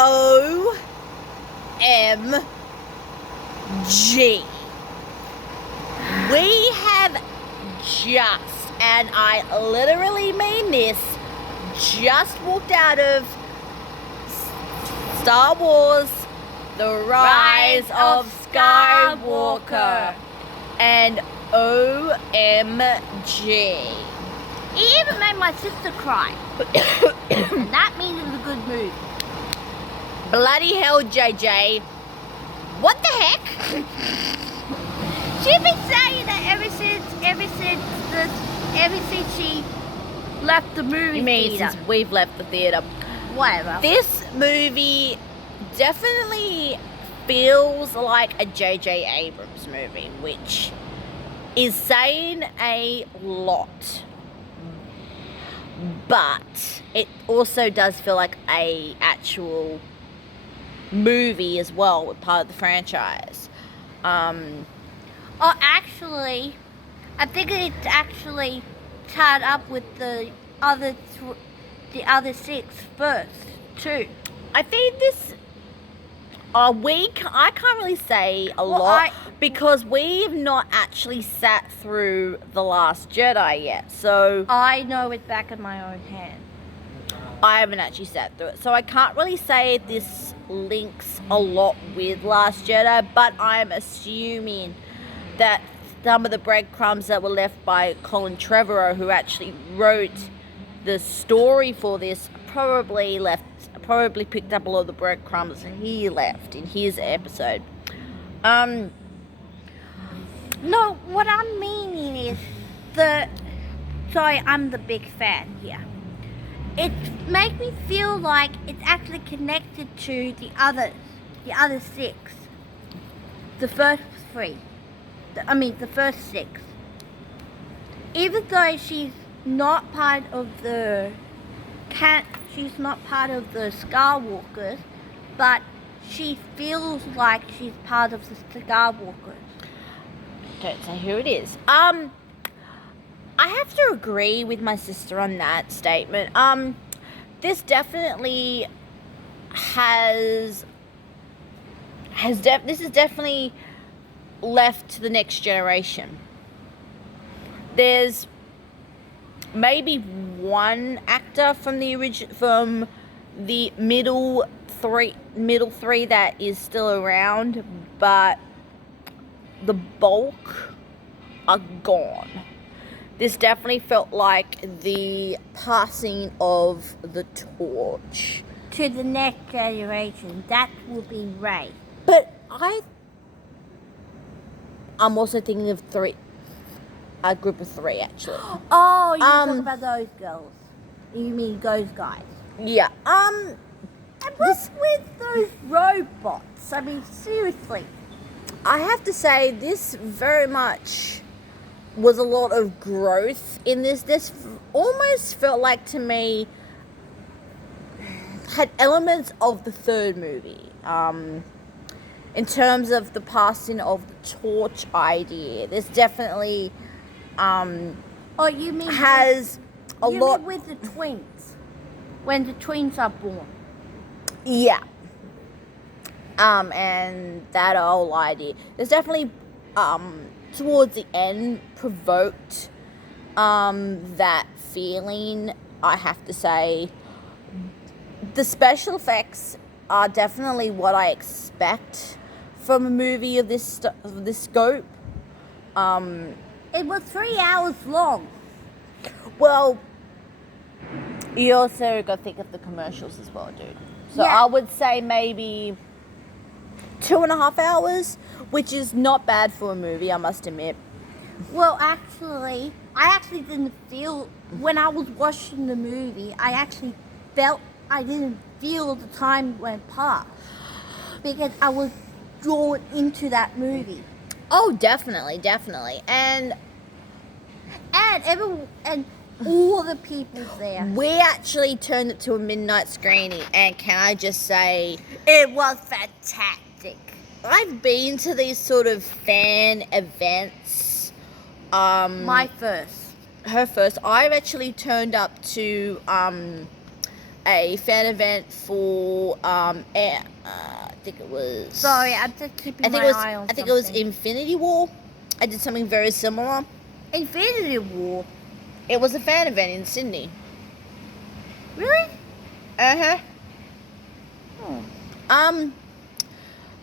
OMG. We have just, and I literally mean this, just walked out of Star Wars The Rise of Skywalker. And OMG. It even made my sister cry. And that means it's a good movie. Bloody hell, JJ. What the heck? She's been saying that ever since she left the movie You mean theater. since we've left the theater? Whatever. This movie definitely feels like a J.J. Abrams movie, which is saying a lot. But it also does feel like a actual movie as well, with part of the franchise. Actually, I think it's actually tied up with the other six first too. I think this I can't really say a lot because we've not actually sat through The Last Jedi yet, so I know it back in my own hand. I haven't actually sat through it, so I can't really say this links a lot with Last Jedi, but I'm assuming that some of the breadcrumbs that were left by Colin Trevorrow, who actually wrote the story for this, probably picked up a lot of the breadcrumbs he left in his episode. No, what I'm meaning is I'm the big fan here. It makes me feel like it's actually connected to the other six. The first three. The first six. Even though she's not part of the Skywalkers, but she feels like she's part of the Skywalkers. Don't say who it is. I have to agree with my sister on that statement. This definitely this is definitely left to the next generation. There's maybe one actor from the middle three that is still around, but the bulk are gone. This definitely felt like the passing of the torch to the next generation. That will be Rey. But I'm also thinking of a group of three, actually. Oh, you're talking about those girls. You mean those guys? Yeah. And what's with those robots? I mean, seriously. I have to say, this very much was a lot of growth in this. This almost felt like, to me, had elements of the third movie. In terms of the passing of the torch idea. This definitely you mean has a lot with the twins, when the twins are born. Yeah. And that whole idea. There's definitely towards the end provoked that feeling, I have to say. The special effects are definitely what I expect from a movie of this scope. It was 3 hours long. Well, you also got to think of the commercials as well, dude. So yeah. I would say maybe 2.5 hours, which is not bad for a movie, I must admit. Well, actually, I actually didn't feel, when I was watching the movie, I didn't feel the time went past, because I was drawn into that movie. Oh, definitely. And all the people there. We actually turned it to a midnight screening, and can I just say, it was fantastic. I've been to these sort of fan events. My first. Her first. I've actually turned up to a fan event for I think it was. Sorry, I'm just keeping my eye on I think it was something. Infinity War. I did something very similar. Infinity War. It was a fan event in Sydney. Really? Uh-huh. Oh.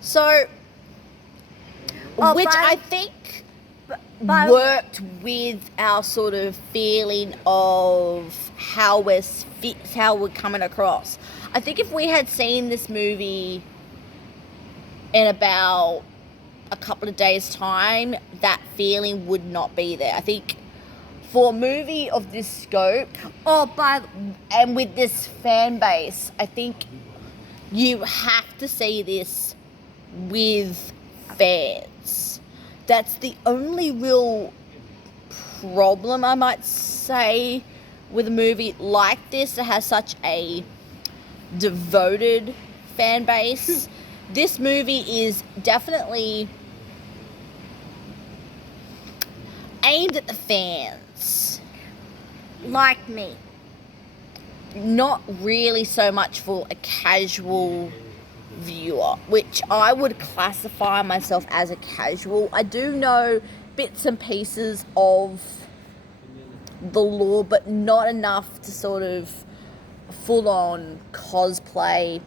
So, Oh, which but- I think but- worked with our sort of feeling of how we're coming across. I think if we had seen this movie in about a couple of days' time, that feeling would not be there. I think for a movie of this scope, and with this fan base, I think you have to see this with fans. That's the only real problem, I might say, with a movie like this that has such a devoted fan base. This movie is definitely aimed at the fans. Like me. Not really so much for a casual viewer, which I would classify myself as a casual. I do know bits and pieces of the lore, but not enough to sort of full-on cosplay.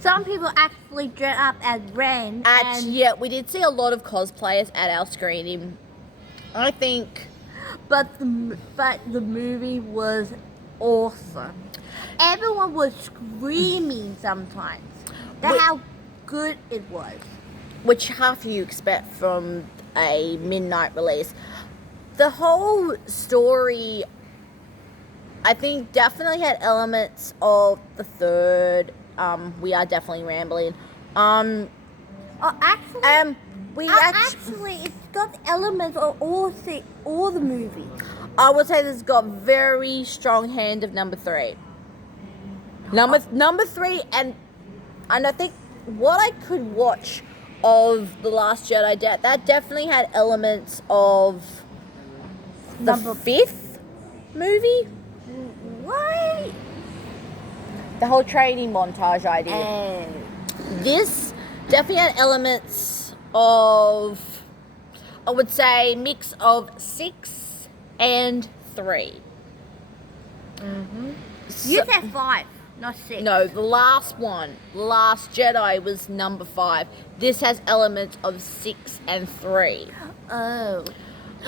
Some people actually dress up as Ren. Yeah, we did see a lot of cosplayers at our screening. I think, But the movie was awesome. Everyone was screaming sometimes. That's how good it was. which half you expect from a midnight release. The whole story, I think, definitely had elements of the third. We are definitely rambling. Oh, actually, We actually, it's got elements of all the movies. I would say this has got very strong hand of number 3. Number 3, and I think what I could watch of The Last Jedi, that definitely had elements of the Number- 5th movie. What? The whole training montage idea. And This definitely had elements of, I would say, mix of 6 and 3. you said 5, not 6. No, the last one, The Last Jedi, was number 5. This has elements of 6 and 3. Oh.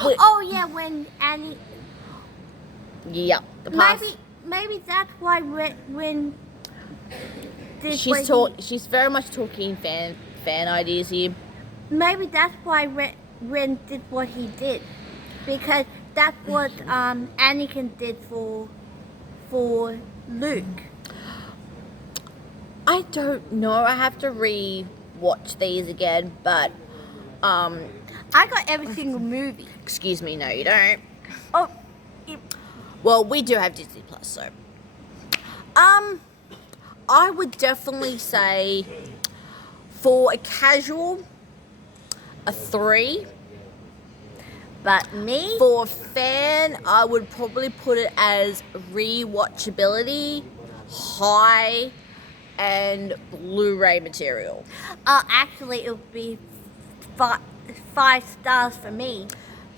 Wait. Oh yeah, when Annie. Yep, the past. Maybe that's why when this way She's very much talking fan ideas here. maybe that's why Ren did what he did, because that's what Anakin did for Luke. I don't know. I have to re-watch these again, but I got every single movie. excuse me, no, you don't. Oh, Well, we do have Disney Plus, so I would definitely say for a casual, a 3. but me? For a fan, I would probably put it as rewatchability, high, and Blu-ray material. Actually, it would be 5 stars for me.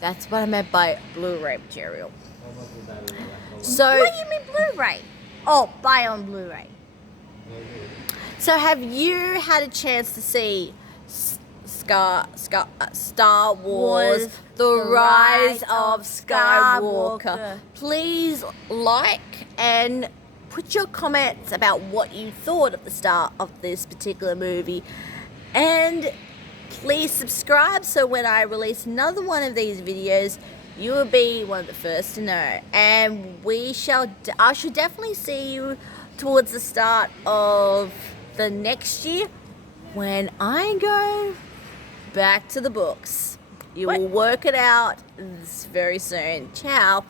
That's what I meant by Blu-ray material. So, What do you mean Blu-ray? Oh, buy on Blu-ray. so have you had a chance to see Star Wars: The Rise of Skywalker? Please like and put your comments about what you thought of the start of this particular movie, and please subscribe so when I release another one of these videos, you will be one of the first to know. And I should definitely see you towards the start of the next year when I go back to the books. You will work it out very soon. Ciao.